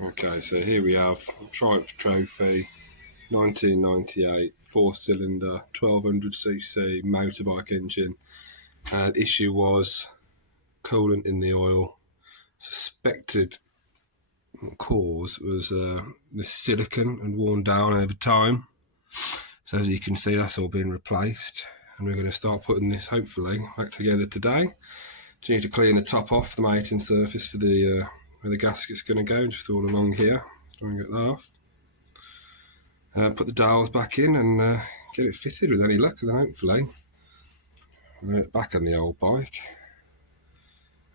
Okay, so here we have Triumph Trophy, 1998, 4-cylinder, 1200cc motorbike engine. Issue was coolant in the oil. Suspected cause was the silicon had worn down over time. So as you can see, that's all been replaced, and we're going to start putting this hopefully back together today. Just need to clean the top off the mating surface for the where the gasket's going to go, just all along here. Try and get that off. Put the dowels back in and get it fitted with any luck, and then hopefully we'll get back on the old bike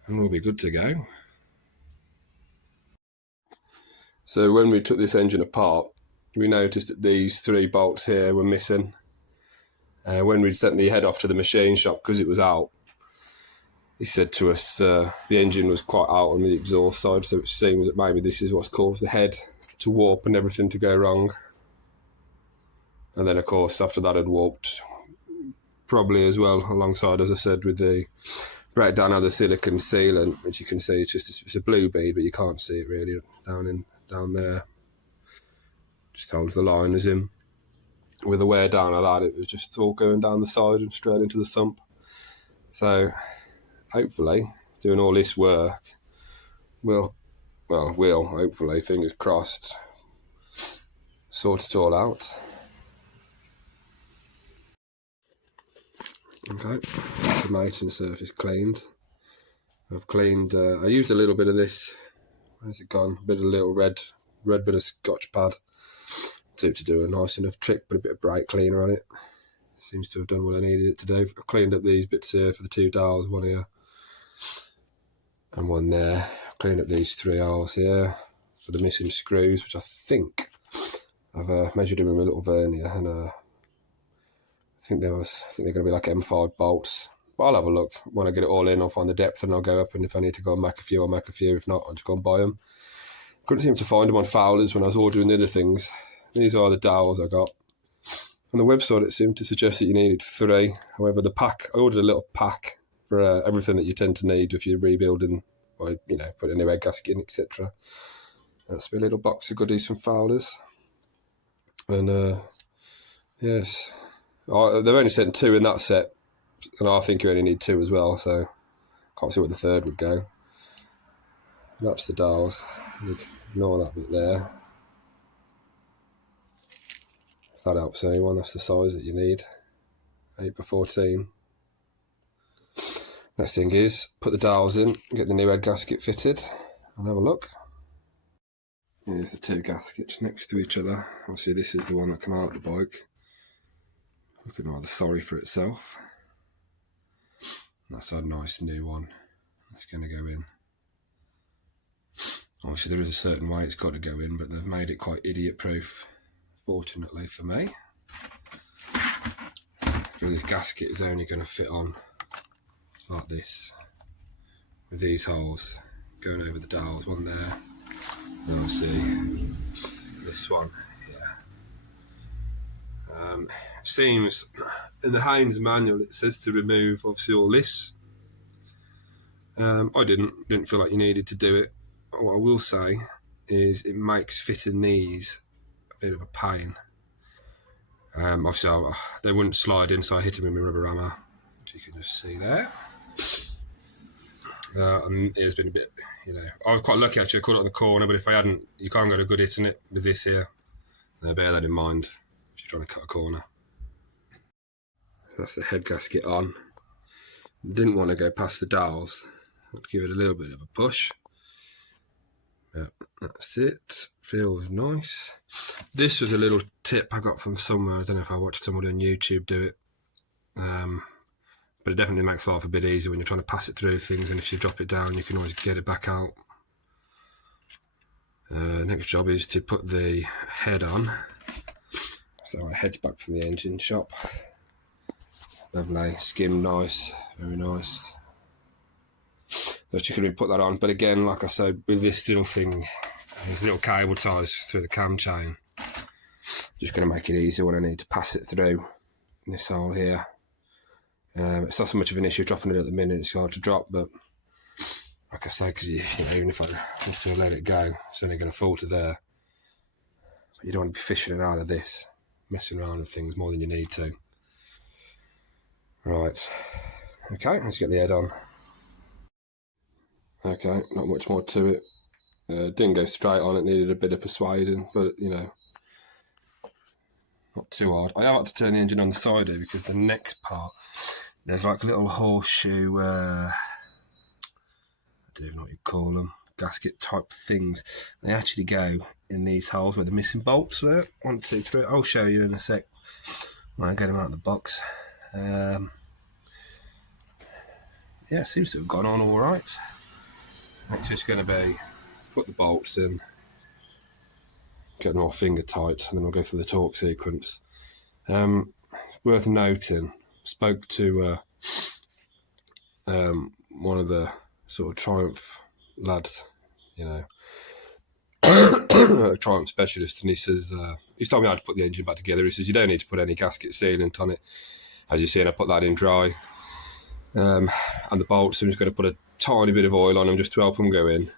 and we'll be good to go. So when we took this engine apart, we noticed that these 3 bolts here were missing. When we'd sent the head off to the machine shop, because it was out, he said to us the engine was quite out on the exhaust side, so it seems that maybe this is what's caused the head to warp and everything to go wrong. And then of course after that had warped, probably as well alongside, as I said, with the breakdown of the silicon sealant, which you can see it's a blue bead, but you can't see it really down there. Just holds the liners in. With the wear down of that, it was just all going down the side and straight into the sump. So hopefully doing all this work will hopefully, fingers crossed, sort it all out. Okay, the mating surface cleaned. I've cleaned, I used a little bit of this, where's it gone? A bit of a little red bit of Scotch pad to do a nice enough trick, put a bit of brake cleaner on it. Seems to have done what I needed it to do. I've cleaned up these bits here for the 2 dowels, one here and one there. I've cleaned up these 3 holes here for the missing screws, which I think I've measured them with my little vernier, and I think they're going to be like M5 bolts. But I'll have a look when I get it all in. I'll find the depth and I'll go up, and if I need to go and make a few, I'll make a few. If not, I'll just go and buy them. Couldn't seem to find them on Fowler's when I was ordering the other things. These are the dowels I got. On the website, it seemed to suggest that you needed 3. However, the pack, I ordered a little pack for everything that you tend to need if you're rebuilding, or putting a new head gasket in, etc. That's my little box of goodies from Fowler's. And yes, they've only sent 2 in that set, and I think you only need 2 as well. So can't see where the 3rd would go. That's the dowels. Ignore that bit there. If that helps anyone, that's the size that you need. 8x14. Next thing is put the dowels in, get the new head gasket fitted, and have a look. Here's the 2 gaskets next to each other. Obviously this is the one that came out of the bike. Looking rather sorry for itself. That's our nice new one. That's going to go in. Obviously there is a certain way it's got to go in, but they've made it quite idiot proof, fortunately for me. Because this gasket is only going to fit on like this, with these holes going over the dowels, one there, and I'll see this one here. Seems in the Haynes manual it says to remove obviously all this. I didn't feel like you needed to do it. What I will say is it makes fitting these a bit of a pain. Obviously they wouldn't slide in, so I hit them with my rubber hammer, which you can just see there. And it's been a bit, I was quite lucky actually. I caught it on the corner, but if I hadn't, you can't get a good hit in it with this here. Bear that in mind if you're trying to cut a corner. So that's the head gasket on. Didn't want to go past the dowels. I'd give it a little bit of a push. Yeah, that's it. Feels nice. This was a little tip I got from somewhere. I don't know if I watched somebody on YouTube do it. But it definitely makes life a bit easier when you're trying to pass it through things, and if you drop it down, you can always get it back out. Next job is to put the head on. So I head back from the engine shop. Lovely, skim nice, very nice. So you can put that on, but again, like I said, with this little thing, these little cable ties through the cam chain, just going to make it easier when I need to pass it through this hole here. It's not so much of an issue dropping it at the minute, it's hard to drop, but like I say, because even if I just to let it go, it's only going to fall to there. But you don't want to be fishing it out of this, messing around with things more than you need to. Right, okay, let's get the head on. Okay, not much more to it. Didn't go straight on, it needed a bit of persuading, but not too hard. I have had to turn the engine on the side here because the next part, there's like a little horseshoe, I don't even know what you call them, gasket type things. They actually go in these holes where the missing bolts were. 1, 2, 3. I'll show you in a sec when I get them out of the box. Yeah, it seems to have gone on all right. It's just going to be put the bolts in, get them all finger tight, and then we'll go through the torque sequence. Worth noting, spoke to one of the sort of Triumph lads, Triumph specialist, and he says, he's told me how to put the engine back together. He says, you don't need to put any gasket sealant on it. As you see, and I put that in dry. And the bolts, I'm just going to put a tiny bit of oil on them just to help them go in.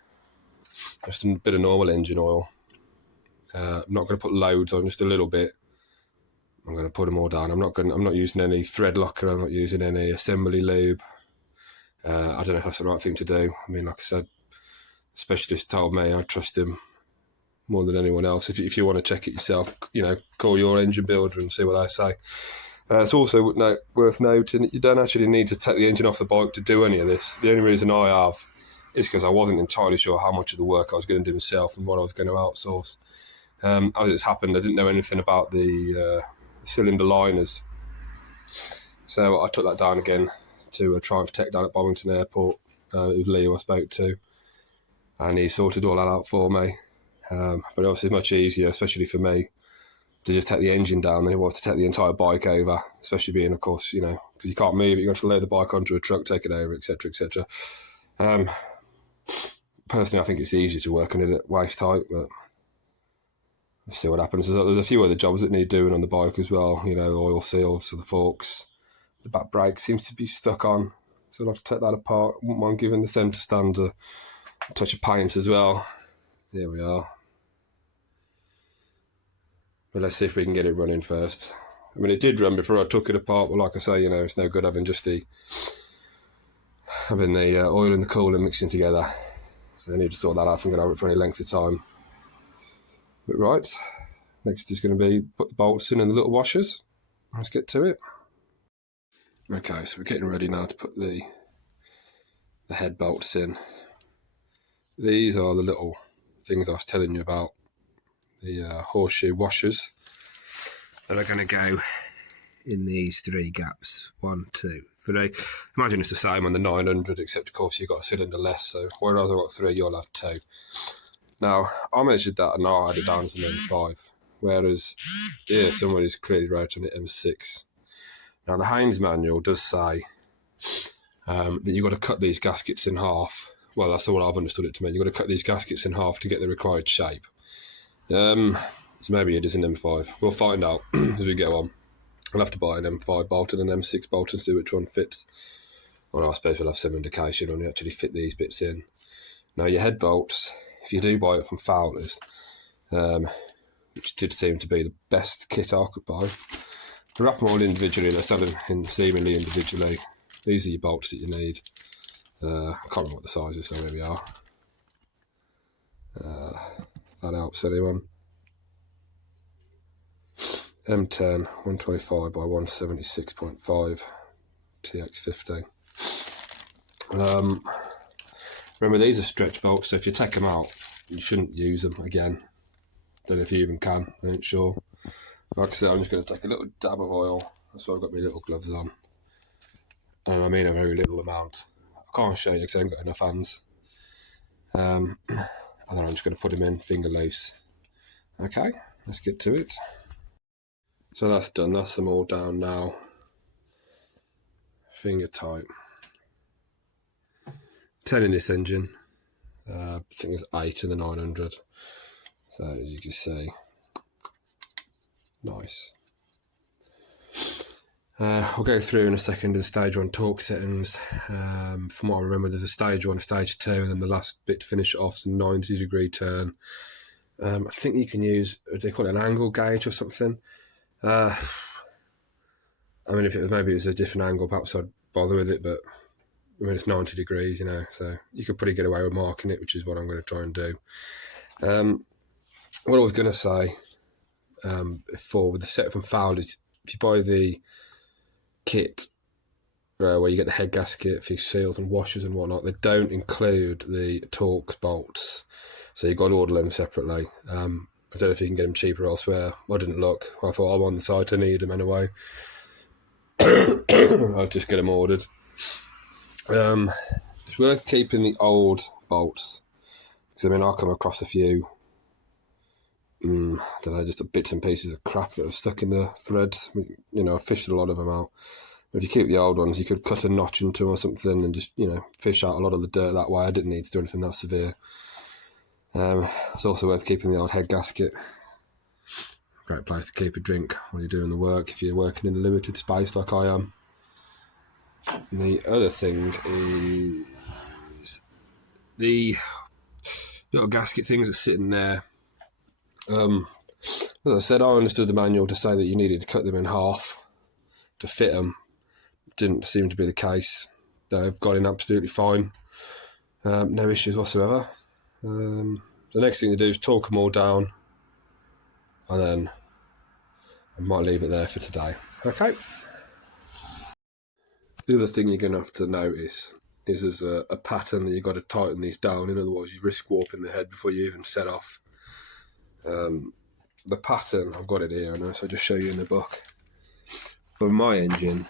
Just a bit of normal engine oil. I'm not going to put loads on, just a little bit. I'm going to put them all down. I'm not using any thread locker. I'm not using any assembly lube. I don't know if that's the right thing to do. I mean, like I said, the specialist told me I trust him more than anyone else. If you want to check it yourself, call your engine builder and see what they say. It's also worth noting that you don't actually need to take the engine off the bike to do any of this. The only reason I have is because I wasn't entirely sure how much of the work I was going to do myself and what I was going to outsource. As it's happened, I didn't know anything about the cylinder liners. So I took that down again to a Triumph Tech down at Bollington Airport. It was Leo I spoke to, and he sorted all that out for me. But obviously much easier, especially for me, to just take the engine down than it was to take the entire bike over, especially being, of course, because you can't move it, you have to load the bike onto a truck, take it over, etc., etc. Personally, I think it's easier to work on it at waist height, but we'll see what happens. There's a few other jobs that need doing on the bike as well, oil seals for the forks. The back brake seems to be stuck on, so I'll have to take that apart. I wouldn't mind giving the centre stand a touch of paint as well. There we are. But let's see if we can get it running first. I mean, it did run before I took it apart, but like I say, it's no good having the oil and the coolant mixing together. So I need to sort that out if I'm going to have it for any length of time. But right, next is going to be put the bolts in and the little washers. Let's get to it. Okay, so we're getting ready now to put the head bolts in. These are the little things I was telling you about. The horseshoe washers that are going to go in these 3 gaps. 1, 2, 3. Imagine it's the same on the 900, except of course you've got a cylinder less, so whereas I've got 3, you'll have 2. Now, I measured that and I had it down as an M5, whereas here somebody's clearly wrote on it M6. Now, the Haynes manual does say that you've got to cut these gaskets in half. Well, that's what I've understood it to mean. You've got to cut these gaskets in half to get the required shape. So maybe it is an M5. We'll find out as we go on. I'll have to buy an M5 bolt and an M6 bolt and see which one fits. Well, I suppose we'll have some indication when you actually fit these bits in. Now, your head bolts, if you do buy it from Fowler's, which did seem to be the best kit I could buy, wrap them all individually. They're selling seemingly individually. These are your bolts that you need. I can't remember what the size is, so there we are. That helps anyone. M10 125 by 176.5 TX15. Remember, these are stretch bolts, so if you take them out, you shouldn't use them again. Don't know if you even can, I ain't sure. Like I said, I'm just going to take a little dab of oil. That's why I've got my little gloves on. And I mean a very little amount. I can't show you because I haven't got enough hands. And then I'm just going to put them in finger loose. Okay, let's get to it. So that's done, that's them all down now. Finger tight. 10 in this engine. I think it's 8 in the 900. So as you can see, nice. I'll go through in a second the stage 1 torque settings. From what I remember, there's a stage 1, stage 2, and then the last bit to finish it off is a 90-degree turn. I think you can use, they call it an angle gauge or something. I mean, if it was, maybe it was a different angle, perhaps I'd bother with it, but I mean, it's 90 degrees, you know, so you could probably get away with marking it, which is what I'm going to try and do. What I was going to say before with the set from Fowl is, if you buy the kit where you get the head gasket, a few seals and washers and whatnot, they don't include the Torx bolts, so you've got to order them separately. I don't know if you can get them cheaper elsewhere. I didn't look. I thought I'm on the site, I need them anyway. I'll just get them ordered. It's worth keeping the old bolts, because I mean, I'll come across a few, I don't know, just bits and pieces of crap that are stuck in the threads. You know, I've fished a lot of them out. If you keep the old ones, you could cut a notch into them or something and just, you know, fish out a lot of the dirt that way. I didn't need to do anything that severe. It's also worth keeping the old head gasket. Great place to keep a drink while you're doing the work, if you're working in a limited space like I am. And the other thing is the little gasket things that are sitting there. As I said, I understood the manual to say that you needed to cut them in half to fit them. Didn't seem to be the case. They've got in absolutely fine. No issues whatsoever. The next thing to do is torque them all down, and then I might leave it there for today. Okay. The other thing you're going to have to notice is there's a pattern that you've got to tighten these down in, otherwise you risk warping the head before you even set off. The pattern, I've got it here, so I'll just show you in the book. For my engine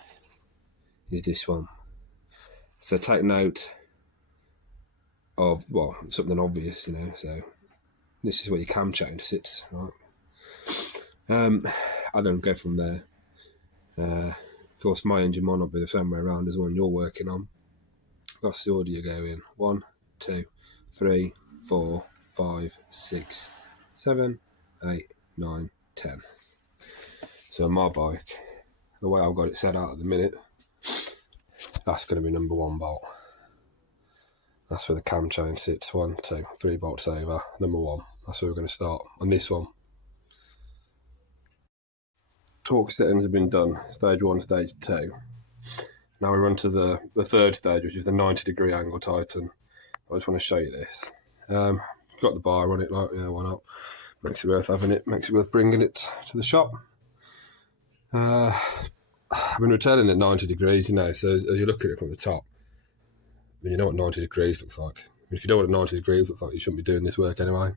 is this one. So take note of, well, something obvious, you know, so this is where your camshaft sits, right? I don't go from there. Of course, my engine might not be the same way around as the one you're working on. That's the order you go in. 1, 2, 3, 4, 5, 6, 7, 8, 9, 10. So on my bike, the way I've got it set out at the minute, that's going to be number 1 bolt. That's where the cam chain sits. 1, 2, 3 bolts over. Number 1. That's where we're going to start on this one. Torque settings have been done. Stage 1, stage 2. Now we run to the third stage, which is the 90-degree angle tighten. I just want to show you this. Got the bar on it, like, yeah, why not? Makes it worth having it. Makes it worth bringing it to the shop. I've been returning at 90 degrees, you know, so as you look at it from the top, I mean, you know what 90 degrees looks like. I mean, if you know what 90 degrees looks like, you shouldn't be doing this work anyway.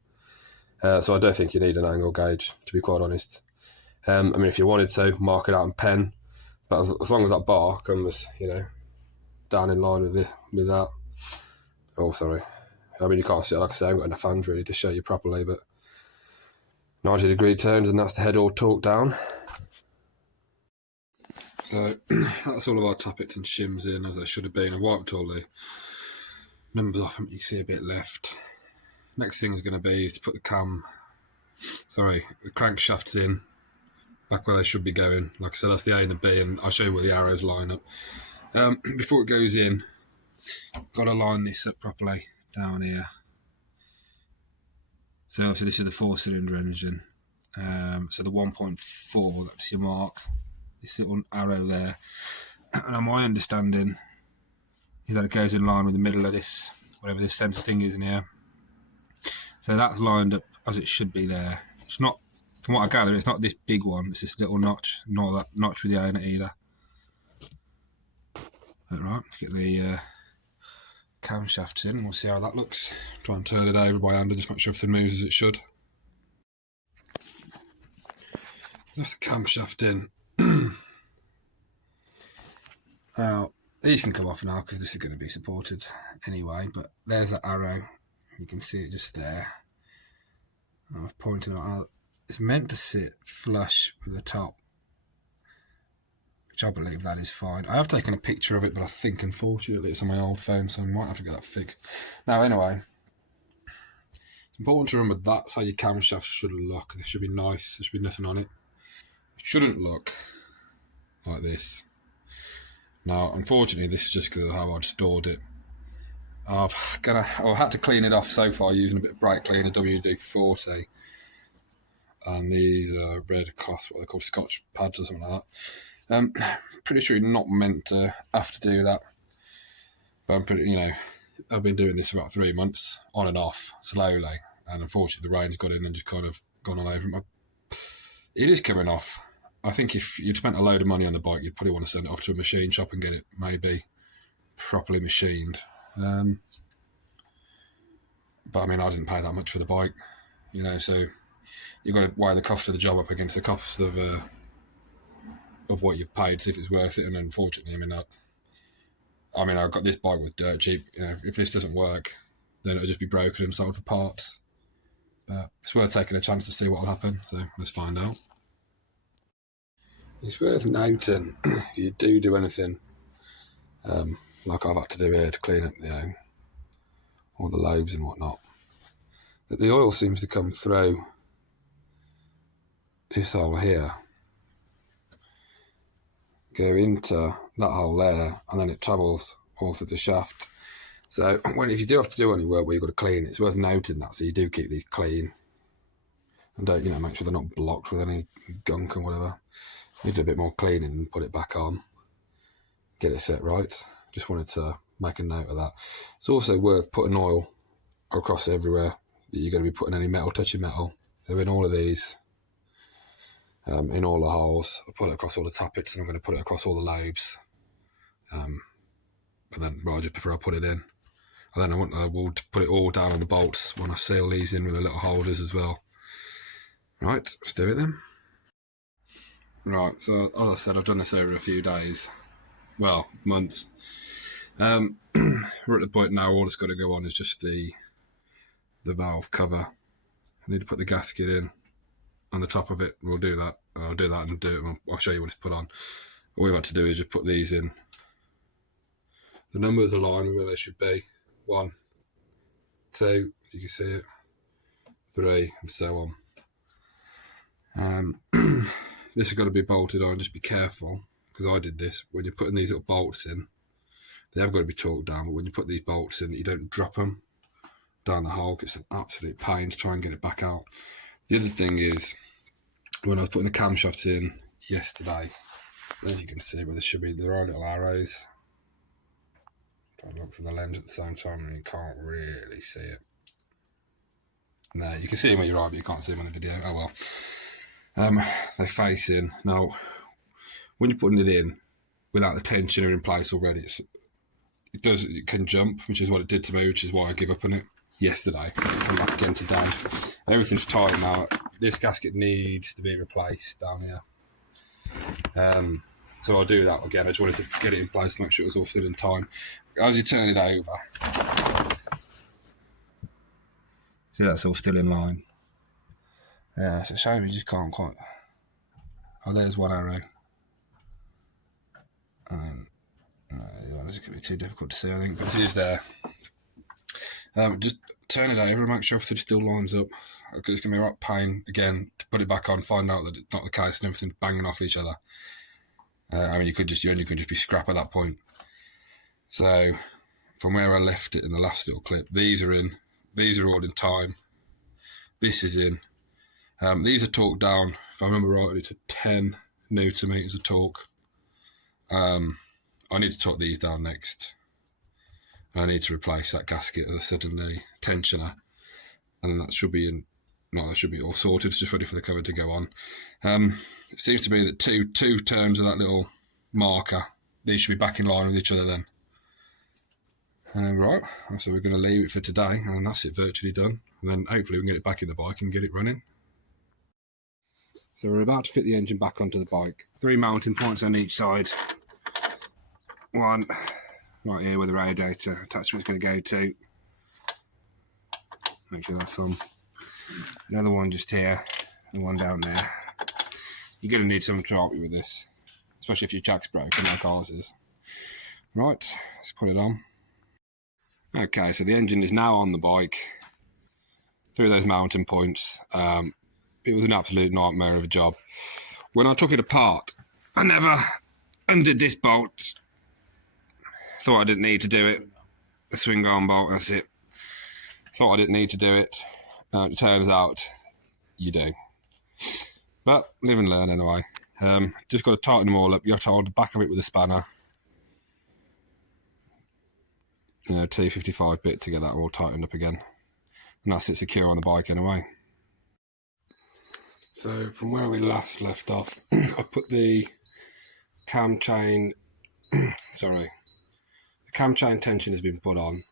So I don't think you need an angle gauge, to be quite honest. I mean, if you wanted to, mark it out in pen, but as long as that bar comes, you know, down in line with that. Oh, sorry. I mean, you can't see it, like I say, I haven't got enough fans really to show you properly, but 90-degree turns, and that's the head all torqued down. So that's all of our tappets and shims in, as they should have been. I wiped all the numbers off them, you can see a bit left. Next thing is going to be is to put the crankshafts in, back where they should be going. Like I said, that's the A and the B, and I'll show you where the arrows line up. Before it goes in, got to line this up properly down here. So obviously this is the 4-cylinder engine. So the 1.4, that's your mark. This little arrow there. And my understanding is that it goes in line with the middle of this, whatever this centre thing is in here. So that's lined up as it should be there. It's not, from what I gather, it's not this big one. It's this little notch, not that notch with the A in it either. All right, let's get the camshafts in. We'll see how that looks. Try and turn it over by hand and just make sure everything moves as it should. That's the camshaft in. Now, these can come off now because this is going to be supported anyway, but there's that arrow. You can see it just there. I've pointed out, it's meant to sit flush with the top, which I believe that is fine. I have taken a picture of it, but I think unfortunately it's on my old phone, so I might have to get that fixed. Now, anyway, it's important to remember that's how your camshaft should look. There should be nice, there should be nothing on it. It shouldn't look like this. Now, unfortunately, this is just because of how I'd stored it. I've had to clean it off so far using a bit of brake cleaner, WD-40, and these red cloth, what they're called, Scotch pads or something like that. Pretty sure you're not meant to have to do that, but I'm pretty, I've been doing this for about 3 months, on and off, slowly, and unfortunately the rain's got in and just kind of gone all over it. It is coming off. I think if you'd spent a load of money on the bike, you'd probably want to send it off to a machine shop and get it maybe properly machined. But I mean, I didn't pay that much for the bike, so you've got to weigh the cost of the job up against the cost of what you've paid, see if it's worth it. And unfortunately, I got this bike with dirt cheap. If this doesn't work, then it'll just be broken and sold for parts. But it's worth taking a chance to see what will happen. So let's find out. It's worth noting, if you do anything like I've had to do here to clean up, all the lobes and whatnot, that the oil seems to come through this hole here, go into that hole there, and then it travels all through the shaft. So if you do have to do any work where you've got to clean, it's worth noting that, so you do keep these clean and don't, make sure they're not blocked with any gunk and whatever. You do a bit more cleaning and put it back on, get it set right. Just wanted to make a note of that. It's also worth putting oil across everywhere that you're going to be putting any metal touching metal. So in all of these, in all the holes, I'll put it across all the tappets, and I'm going to put it across all the lobes. And then just before I put it in, and then I will put it all down on the bolts when I seal these in with the little holders as well. Right, let's do it then. Right, so as I said, I've done this over a few days, well, months. We're at the point now, all that's got to go on is just the valve cover. I need to put the gasket in on the top of it. We'll do that. I'll do that and I'll show you what it's put on. All we've had to do is just put these in. The numbers align with where they should be. 1, 2, if you can see it, 3, and so on. This has got to be bolted on. Just be careful, because I did this. When you're putting these little bolts in, they have got to be torqued down, but when you put these bolts in, you don't drop them down the hole. It's an absolute pain to try and get it back out. The other thing is, when I was putting the camshafts in yesterday, as you can see where there are little arrows. Try to look for the lens at the same time and you can't really see it. No, you can see them where you're right, but you can't see them on the video. Oh well. They face in. Now, when you're putting it in without the tensioner in place already, it can jump, which is what it did to me, which is why I give up on it yesterday. Come back again today. Everything's tight now. This gasket needs to be replaced down here. So I'll do that again. I just wanted to get it in place to make sure it was all still in time. As you turn it over, see, that's all still in line. Yeah, it's a shame you just can't quite. Oh, there's one arrow. This is going to be too difficult to see, I think, but it is there. Just turn it over and make sure everything still lines up. Because it's going to be a right pain, again, to put it back on, find out that it's not the case and everything's banging off each other. You could just be scrap at that point. So, from where I left it in the last little clip, these are in. These are all in time. This is in. These are torqued down, if I remember rightly, to 10 Newton meters of torque. I need to torque these down next. I need to replace that gasket, as I said, in the tensioner. And that should be that should be all sorted. It's just ready for the cover to go on. It seems to be that two terms of that little marker, these should be back in line with each other then. Right, so we're going to leave it for today, and that's it virtually done. And then hopefully we can get it back in the bike and get it running. So we're about to fit the engine back onto the bike. 3 mounting points on each side. One right here where the radiator attachment's going to go to. Make sure that's on. Another one just here, and one down there. You're going to need someone to help you with this, especially if your jack's broken like ours is. Right, let's put it on. Okay, so the engine is now on the bike through those mounting points. It was an absolute nightmare of a job. When I took it apart, I never undid this bolt. Thought I didn't need to do it. The swing arm bolt, that's it. Thought I didn't need to do it. It turns out you do. But live and learn anyway. Just got to tighten them all up. You have to hold the back of it with a spanner. T55 bit to get that all tightened up again. And that's it secure on the bike anyway. So from where we last left off, I've put the cam chain, the cam chain tension has been put on.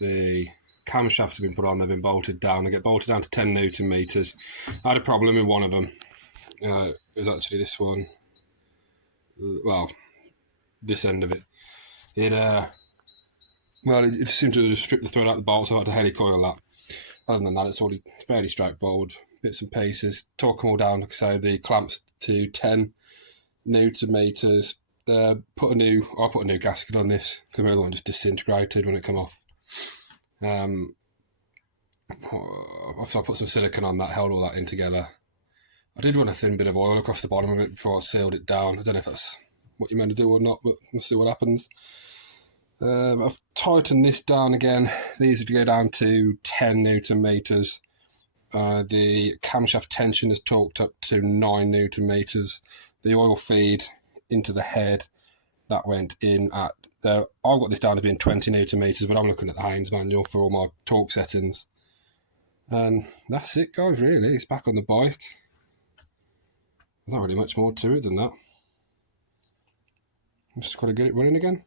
The camshafts have been put on, they've been bolted down. They get bolted down to 10 Newton meters. I had a problem with one of them. It was actually this one. Well, this end of it. It seemed to just strip the thread out the bolt, so I had to helicoil that. Other than that, it's all fairly straightforward. Bits and pieces. Torque them all down, like I say, the clamps to 10 Newton meters. I put a new gasket on this because my other one just disintegrated when it came off. So I put some silicone on that, held all that in together. I did run a thin bit of oil across the bottom of it before I sealed it down. I don't know if that's what you're meant to do or not, but we'll see what happens. I've tightened this down again. These are to go down to 10 Newton meters. The camshaft tension is torqued up to 9 Newton meters. The oil feed into the head, that went in at, I've got this down to being 20 Newton meters, but I'm looking at the Haynes manual for all my torque settings. And that's it, guys, really. It's back on the bike. Not really much more to it than that. Just got to get it running again.